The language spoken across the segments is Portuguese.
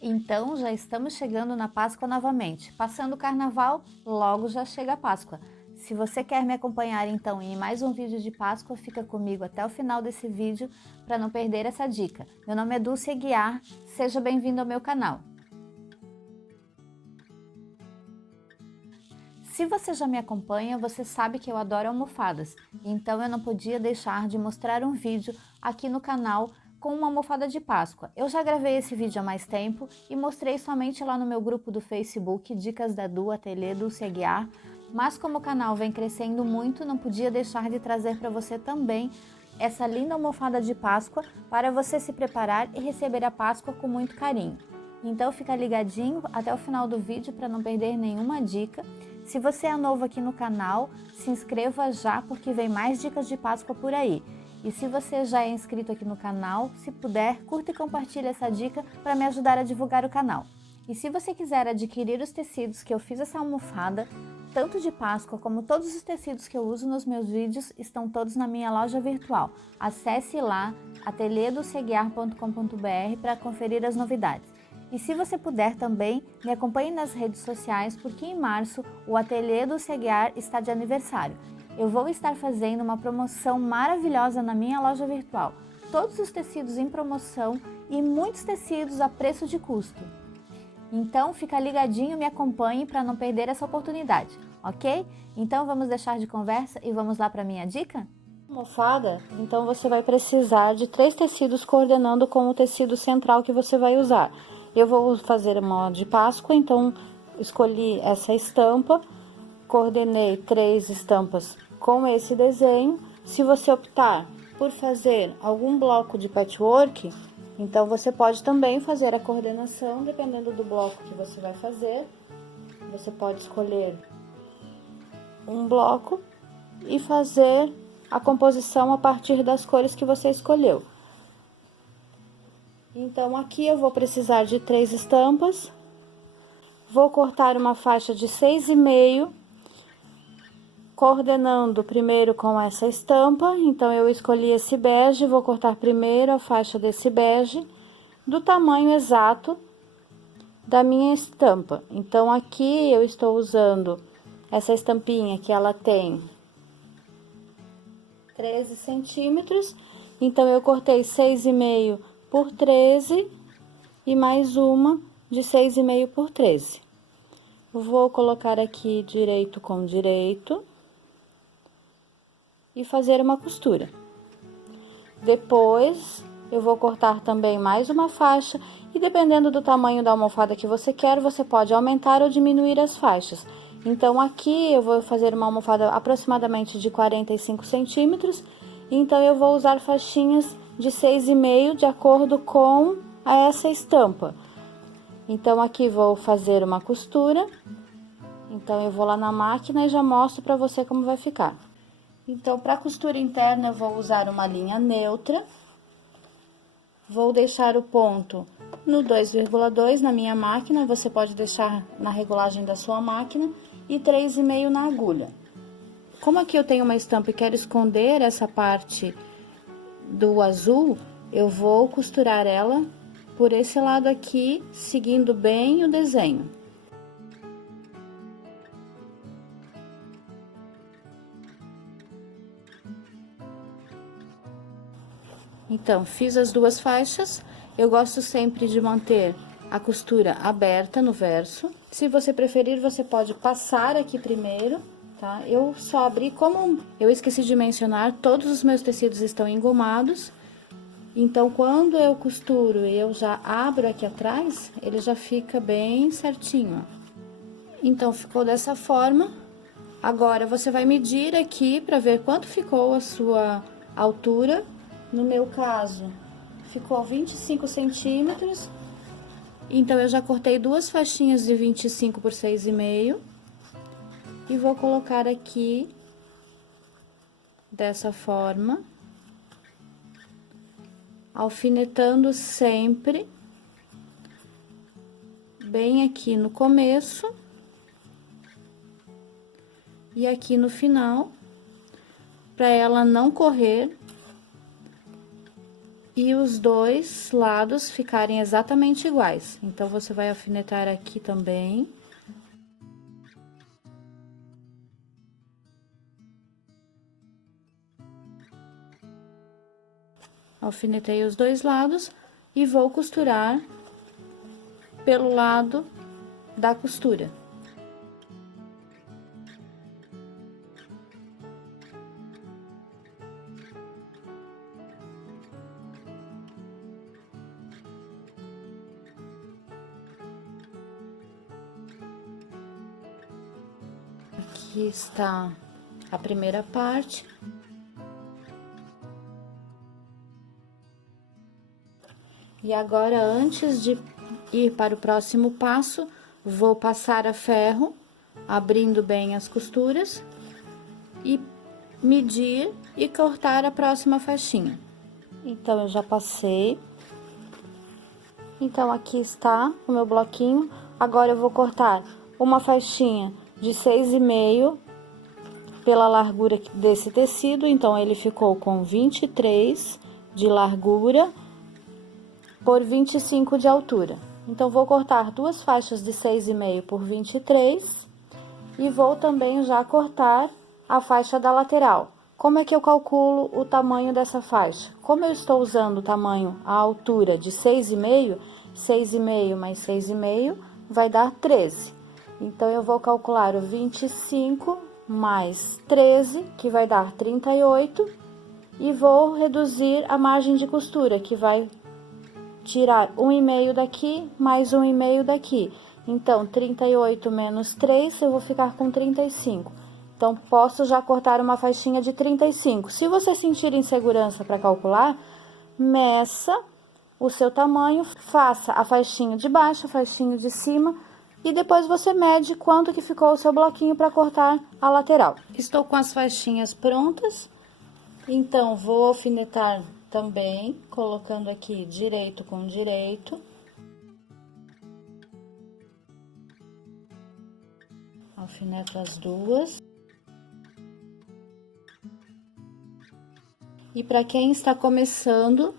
Então, já estamos chegando na Páscoa novamente. Passando o Carnaval, logo já chega a Páscoa. Se você quer me acompanhar então em mais um vídeo de Páscoa, fica comigo até o final desse vídeo para não perder essa dica. Meu nome é Dulce Aguiar, seja bem-vindo ao meu canal. Se você já me acompanha, você sabe que eu adoro almofadas, então eu não podia deixar de mostrar um vídeo aqui no canal com uma almofada de Páscoa. Eu já gravei esse vídeo há mais tempo e mostrei somente lá no meu grupo do Facebook, Dicas da Du Ateliê Dulce Aguiar, mas como o canal vem crescendo muito, não podia deixar de trazer para você também essa linda almofada de Páscoa para você se preparar e receber a Páscoa com muito carinho. Então fica ligadinho até o final do vídeo para não perder nenhuma dica. Se você é novo aqui no canal, se inscreva já porque vem mais dicas de Páscoa por aí. E se você já é inscrito aqui no canal, se puder, curta e compartilhe essa dica para me ajudar a divulgar o canal. E se você quiser adquirir os tecidos que eu fiz essa almofada, tanto de Páscoa como todos os tecidos que eu uso nos meus vídeos, estão todos na minha loja virtual. Acesse lá ateliedoceguiar.com.br para conferir as novidades. E se você puder também, me acompanhe nas redes sociais, porque em março o Ateliê Dulce Aguiar está de aniversário. Eu vou estar fazendo uma promoção maravilhosa na minha loja virtual. Todos os tecidos em promoção e muitos tecidos a preço de custo. Então fica ligadinho, me acompanhe para não perder essa oportunidade, ok? Então vamos deixar de conversa e vamos lá para a minha dica? Almofada, então você vai precisar de 3 tecidos coordenando com o tecido central que você vai usar. Eu vou fazer uma de Páscoa, então escolhi essa estampa, coordenei 3 estampas com esse desenho. Se você optar por fazer algum bloco de patchwork, então você pode também fazer a coordenação, dependendo do bloco que você vai fazer. Você pode escolher um bloco e fazer a composição a partir das cores que você escolheu. Então, aqui eu vou precisar de 3 estampas. Vou cortar uma faixa de 6,5, coordenando primeiro com essa estampa. Então, eu escolhi esse bege, vou cortar primeiro a faixa desse bege, do tamanho exato da minha estampa. Então, aqui eu estou usando essa estampinha que ela tem 13 centímetros. Então, eu cortei 6,5 por 13 e mais uma de 6,5 por 13. Vou colocar aqui direito com direito e fazer uma costura. Depois, eu vou cortar também mais uma faixa e dependendo do tamanho da almofada que você quer, você pode aumentar ou diminuir as faixas. Então, aqui eu vou fazer uma almofada aproximadamente de 45 centímetros, então eu vou usar faixinhas de 6,5 de acordo com essa estampa. Então, aqui vou fazer uma costura. Então, eu vou lá na máquina e já mostro para você como vai ficar. Então, para costura interna, eu vou usar uma linha neutra. Vou deixar o ponto no 2,2 na minha máquina, você pode deixar na regulagem da sua máquina, e 3,5 na agulha. Como aqui eu tenho uma estampa e quero esconder essa parte do azul, eu vou costurar ela por esse lado aqui, seguindo bem o desenho. Então, fiz as 2 faixas, eu gosto sempre de manter a costura aberta no verso. Se você preferir, você pode passar aqui primeiro, tá? Eu só abri, como eu esqueci de mencionar, todos os meus tecidos estão engomados. Então, quando eu costuro e eu já abro aqui atrás, ele já fica bem certinho, ó. Então, ficou dessa forma. Agora, você vai medir aqui para ver quanto ficou a sua altura. No meu caso, ficou 25 centímetros. Então, eu já cortei 2 faixinhas de 25 por 6,5. E vou colocar aqui, dessa forma, alfinetando sempre, bem aqui no começo e aqui no final, para ela não correr e os dois lados ficarem exatamente iguais. Então, você vai alfinetar aqui também. Alfinetei os dois lados e vou costurar pelo lado da costura. Aqui está a primeira parte. E agora, antes de ir para o próximo passo, vou passar a ferro, abrindo bem as costuras e medir e cortar a próxima faixinha. Então, eu já passei. Então, aqui está o meu bloquinho. Agora, eu vou cortar uma faixinha de 6,5 pela largura desse tecido. Então, ele ficou com 23 de largura por 25 de altura. Então, vou cortar duas faixas de 6,5 por 23 e vou também já cortar a faixa da lateral. Como é que eu calculo o tamanho dessa faixa? Como eu estou usando o tamanho, a altura de 6,5, 6,5 mais 6,5 vai dar 13. Então, eu vou calcular o 25 mais 13, que vai dar 38, e vou reduzir a margem de costura, que vai tirar 1,5 daqui, mais 1,5 daqui. Então, 38 menos 3, eu vou ficar com 35. Então, posso já cortar uma faixinha de 35. Se você sentir insegurança para calcular, meça o seu tamanho, faça a faixinha de baixo, a faixinha de cima, e depois você mede quanto que ficou o seu bloquinho para cortar a lateral. Estou com as faixinhas prontas, então, vou alfinetar também, colocando aqui direito com direito. Alfineto as duas. E para quem está começando,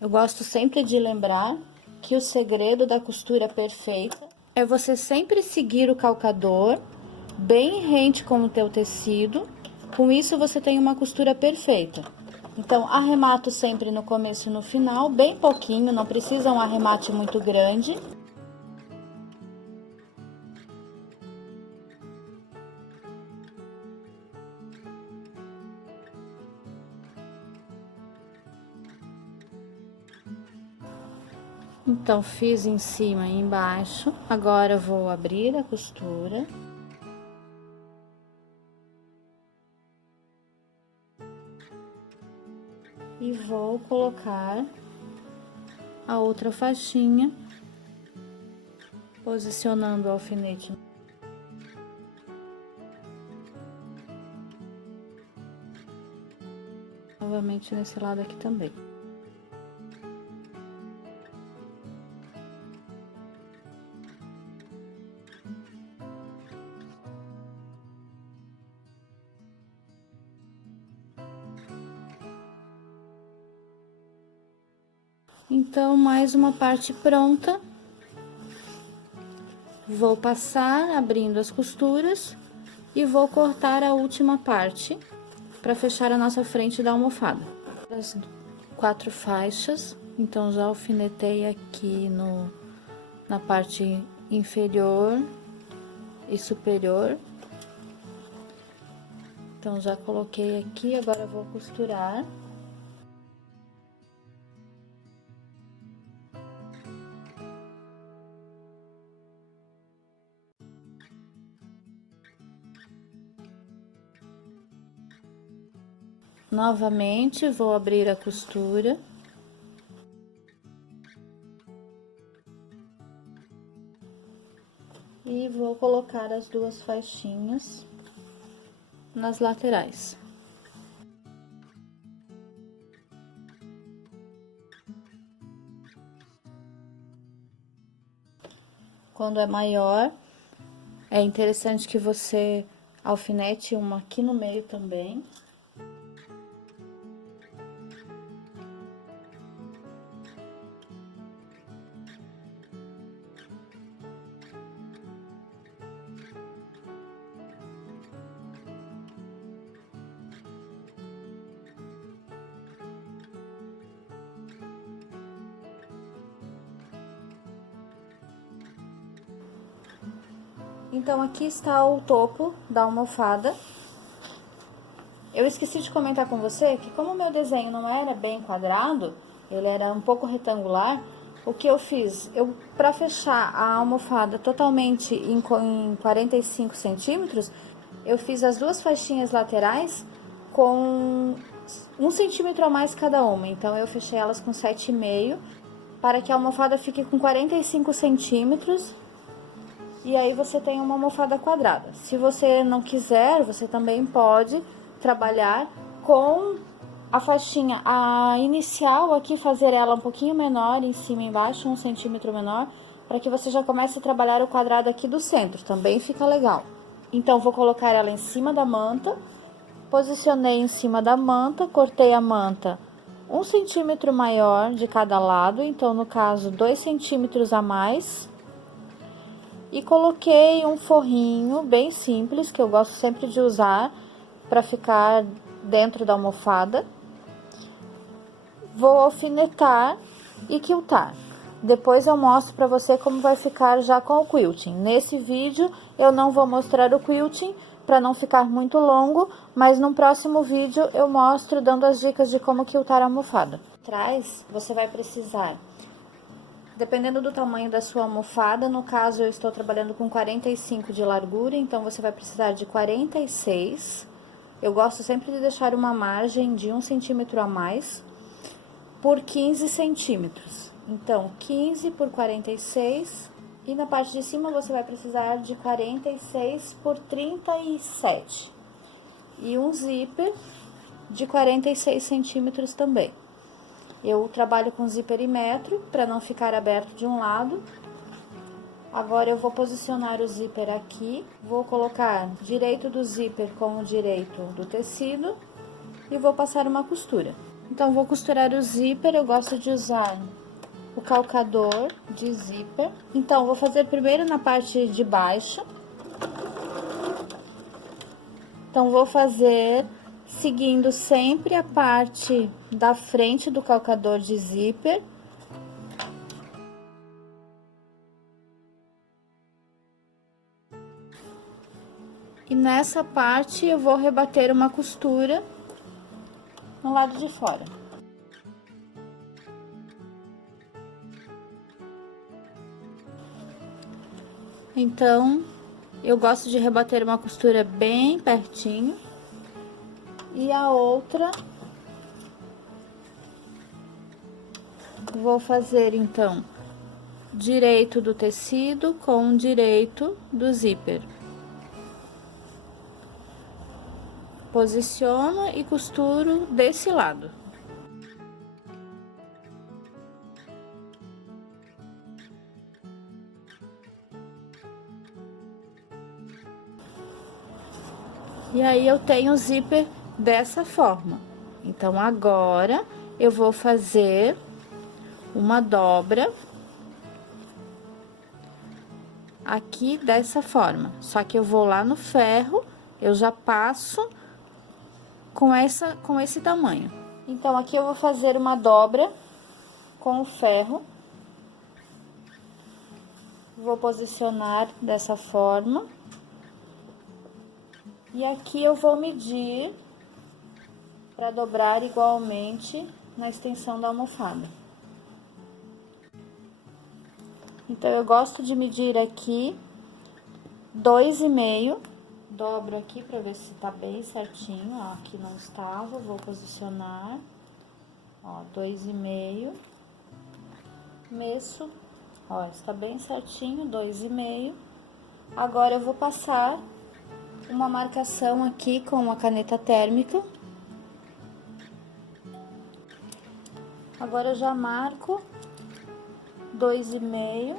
eu gosto sempre de lembrar que o segredo da costura perfeita é você sempre seguir o calcador bem rente com o teu tecido. Com isso, você tem uma costura perfeita. Então, arremato sempre no começo e no final, bem pouquinho, não precisa um arremate muito grande. Então, fiz em cima e embaixo. Agora, vou abrir a costura. E vou colocar a outra faixinha, posicionando o alfinete. Novamente nesse lado aqui também. Então, mais uma parte pronta. Vou passar abrindo as costuras e vou cortar a última parte para fechar a nossa frente da almofada. As 4 faixas, então já alfinetei aqui na parte inferior e superior. Então, já coloquei aqui, agora vou costurar. Novamente, vou abrir a costura. E vou colocar as duas faixinhas nas laterais. Quando é maior, é interessante que você alfinete uma aqui no meio também. Então, aqui está o topo da almofada. Eu esqueci de comentar com você que como o meu desenho não era bem quadrado, ele era um pouco retangular, o que eu fiz? Para fechar a almofada totalmente em 45 centímetros, eu fiz as duas faixinhas laterais com 1 centímetro a mais cada uma. Então, eu fechei elas com 7,5 para que a almofada fique com 45 centímetros. E aí você tem uma almofada quadrada. Se você não quiser, você também pode trabalhar com a faixinha, a inicial aqui, fazer ela um pouquinho menor, em cima e embaixo, 1 centímetro menor, para que você já comece a trabalhar o quadrado aqui do centro, também fica legal. Então, vou colocar ela em cima da manta, posicionei em cima da manta, cortei a manta 1 centímetro maior de cada lado, então, no caso, 2 centímetros a mais. E coloquei um forrinho bem simples, que eu gosto sempre de usar para ficar dentro da almofada. Vou alfinetar e quiltar. Depois eu mostro para você como vai ficar já com o quilting. Nesse vídeo eu não vou mostrar o quilting para não ficar muito longo, mas no próximo vídeo eu mostro dando as dicas de como quiltar a almofada. Atrás você vai precisar, dependendo do tamanho da sua almofada, no caso eu estou trabalhando com 45 de largura, então você vai precisar de 46. Eu gosto sempre de deixar uma margem de 1 centímetro a mais por 15 centímetros. Então, 15 por 46. E na parte de cima você vai precisar de 46 por 37. E um zíper de 46 centímetros também. Eu trabalho com zíper e metro, para não ficar aberto de um lado. Agora, eu vou posicionar o zíper aqui, vou colocar direito do zíper com o direito do tecido e vou passar uma costura. Então, vou costurar o zíper, eu gosto de usar o calcador de zíper. Então, vou fazer primeiro na parte de baixo. Então, vou fazer seguindo sempre a parte da frente do calcador de zíper. E nessa parte eu vou rebater uma costura no lado de fora. Então, eu gosto de rebater uma costura bem pertinho. E a outra, vou fazer então, direito do tecido com direito do zíper. Posiciono e costuro desse lado. E aí, eu tenho o zíper dessa forma. Então, agora, eu vou fazer uma dobra aqui dessa forma. Só que eu vou lá no ferro, eu já passo com esse tamanho. Então, aqui eu vou fazer uma dobra com o ferro. Vou posicionar dessa forma. E aqui eu vou medir para dobrar igualmente na extensão da almofada. Então, eu gosto de medir aqui 2,5. Dobro aqui para ver se tá bem certinho, ó, aqui não estava, vou posicionar, ó, 2,5. Meço, ó, está bem certinho, 2,5. Agora, eu vou passar uma marcação aqui com a caneta térmica. Agora, eu já marco 2,5.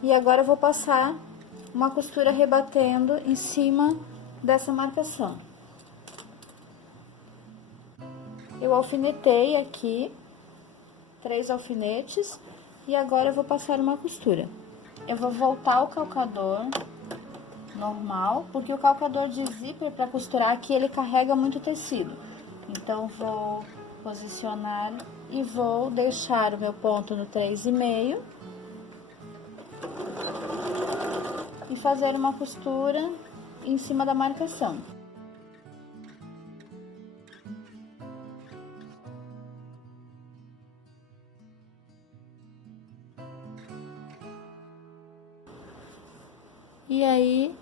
E agora, eu vou passar uma costura rebatendo em cima dessa marcação. Eu alfinetei aqui 3 alfinetes e agora eu vou passar uma costura. Eu vou voltar o calcador normal, porque o calcador de zíper para costurar aqui ele carrega muito tecido. Então, vou posicionar e vou deixar o meu ponto no 3,5 e fazer uma costura em cima da marcação. E aí,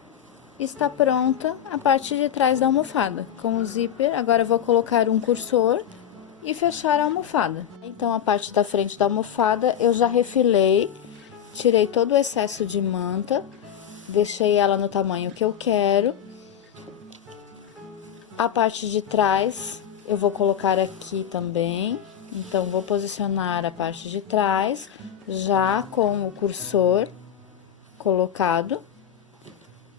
está pronta a parte de trás da almofada. Com o zíper, agora eu vou colocar um cursor e fechar a almofada. Então, a parte da frente da almofada eu já refilei, tirei todo o excesso de manta, deixei ela no tamanho que eu quero. A parte de trás eu vou colocar aqui também, então vou posicionar a parte de trás já com o cursor colocado.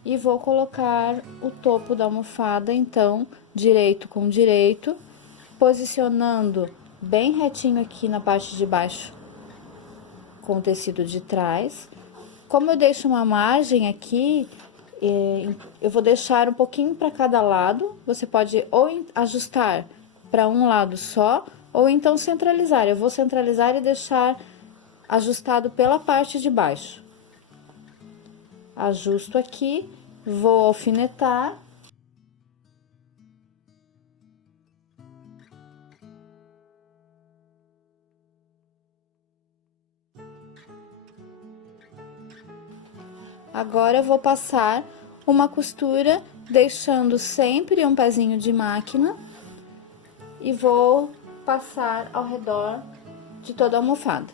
E vou colocar o topo da almofada, então, direito com direito, posicionando bem retinho aqui na parte de baixo com o tecido de trás. Como eu deixo uma margem aqui, eu vou deixar um pouquinho para cada lado. Você pode ou ajustar para um lado só, ou então centralizar. Eu vou centralizar e deixar ajustado pela parte de baixo. Ajusto aqui, vou alfinetar. Agora eu vou passar uma costura, deixando sempre um pezinho de máquina e vou passar ao redor de toda a almofada.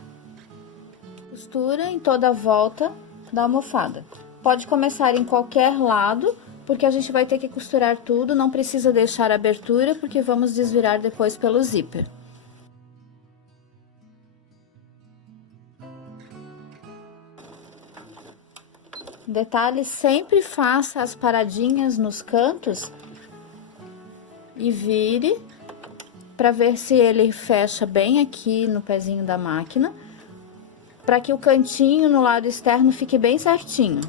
Costura em toda a volta da almofada. Pode começar em qualquer lado, porque a gente vai ter que costurar tudo, não precisa deixar abertura, porque vamos desvirar depois pelo zíper. Detalhe, sempre faça as paradinhas nos cantos e vire para ver se ele fecha bem aqui no pezinho da máquina, para que o cantinho no lado externo fique bem certinho.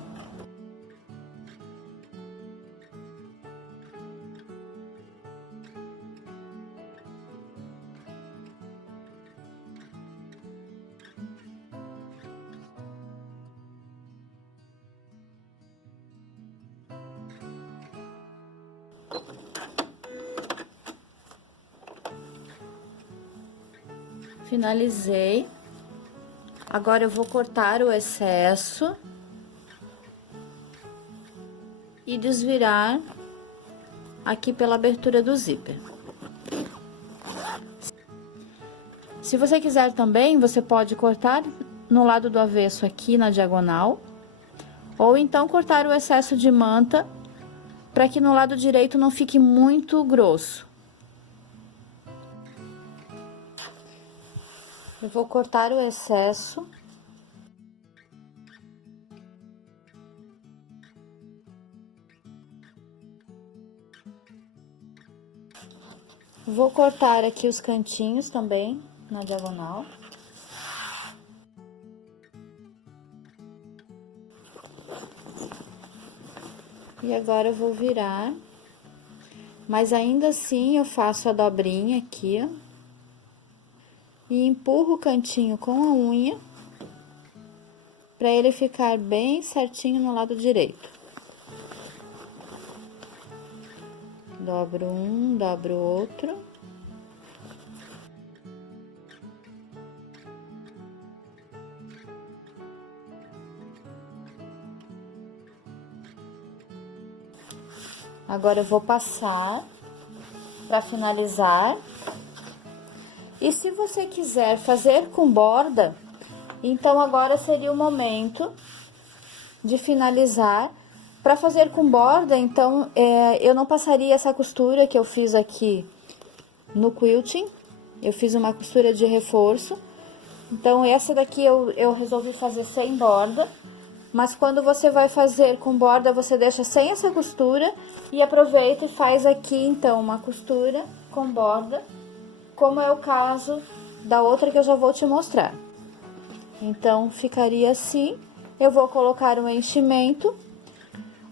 Finalizei. Agora eu vou cortar o excesso e desvirar aqui pela abertura do zíper. Se você quiser também, você pode cortar no lado do avesso aqui na diagonal, ou então cortar o excesso de manta para que no lado direito não fique muito grosso. Eu vou cortar o excesso. Vou cortar aqui os cantinhos também, na diagonal. E agora eu vou virar. Mas ainda assim eu faço a dobrinha aqui, ó. E empurro o cantinho com a unha, para ele ficar bem certinho no lado direito. Dobro um, dobro outro. Agora eu vou passar para finalizar. E se você quiser fazer com borda, então agora seria o momento de finalizar. Para fazer com borda, então, eu não passaria essa costura que eu fiz aqui no quilting. Eu fiz uma costura de reforço. Então, essa daqui eu resolvi fazer sem borda. Mas quando você vai fazer com borda, você deixa sem essa costura e aproveita e faz aqui, então, uma costura com borda, como é o caso da outra que eu já vou te mostrar. Então, ficaria assim. Eu vou colocar um enchimento.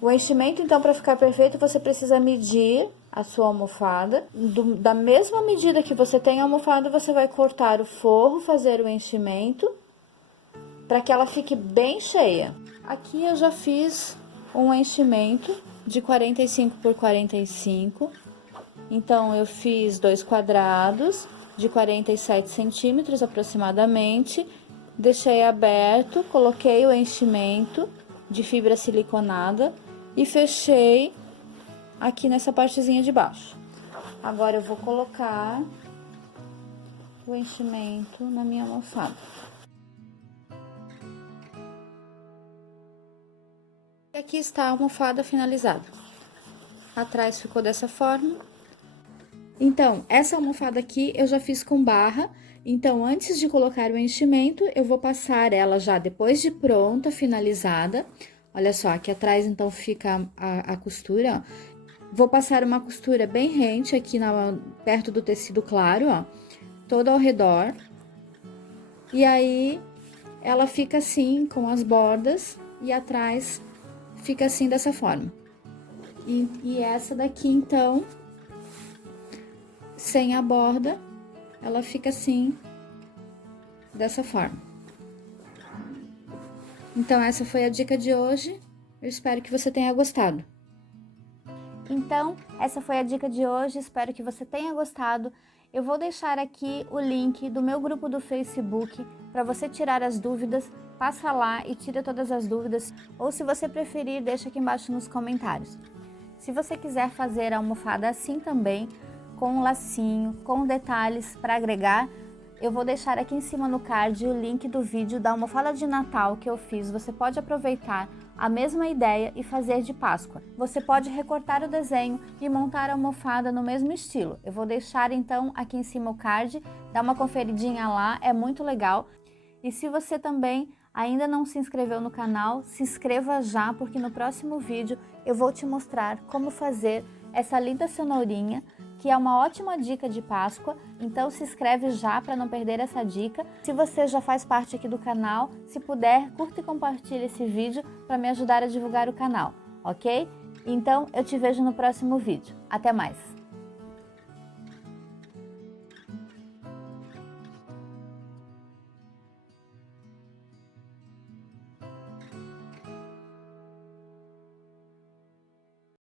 O enchimento, então, para ficar perfeito, você precisa medir a sua almofada. Da mesma medida que você tem a almofada, você vai cortar o forro, fazer o enchimento, para que ela fique bem cheia. Aqui eu já fiz um enchimento de 45 por 45. Então, eu fiz 2 quadrados de 47 centímetros aproximadamente. Deixei aberto, coloquei o enchimento de fibra siliconada e fechei aqui nessa partezinha de baixo. Agora, eu vou colocar o enchimento na minha almofada. E aqui está a almofada finalizada. Atrás ficou dessa forma. Então, essa almofada aqui eu já fiz com barra. Então, antes de colocar o enchimento, eu vou passar ela já depois de pronta, finalizada. Olha só, aqui atrás, então, fica a costura, ó. Vou passar uma costura bem rente aqui perto do tecido claro, ó. Todo ao redor. E aí, ela fica assim, com as bordas, e atrás fica assim, dessa forma. E essa daqui, então, sem a borda, ela fica assim, dessa forma. Então, essa foi a dica de hoje. Eu espero que você tenha gostado. Então, essa foi a dica de hoje. Espero que você tenha gostado. Eu vou deixar aqui o link do meu grupo do Facebook para você tirar as dúvidas. Passa lá e tira todas as dúvidas. Ou, se você preferir, deixa aqui embaixo nos comentários. Se você quiser fazer a almofada assim também, com um lacinho, com detalhes para agregar, eu vou deixar aqui em cima no card o link do vídeo da almofada de Natal que eu fiz. Você pode aproveitar a mesma ideia e fazer de Páscoa. Você pode recortar o desenho e montar a almofada no mesmo estilo. Eu vou deixar então aqui em cima o card, dá uma conferidinha lá, é muito legal. E se você também ainda não se inscreveu no canal, se inscreva já, porque no próximo vídeo eu vou te mostrar como fazer essa linda cenourinha, que é uma ótima dica de Páscoa. Então se inscreve já para não perder essa dica. Se você já faz parte aqui do canal, se puder, curta e compartilhe esse vídeo para me ajudar a divulgar o canal, ok? Então eu te vejo no próximo vídeo. Até mais!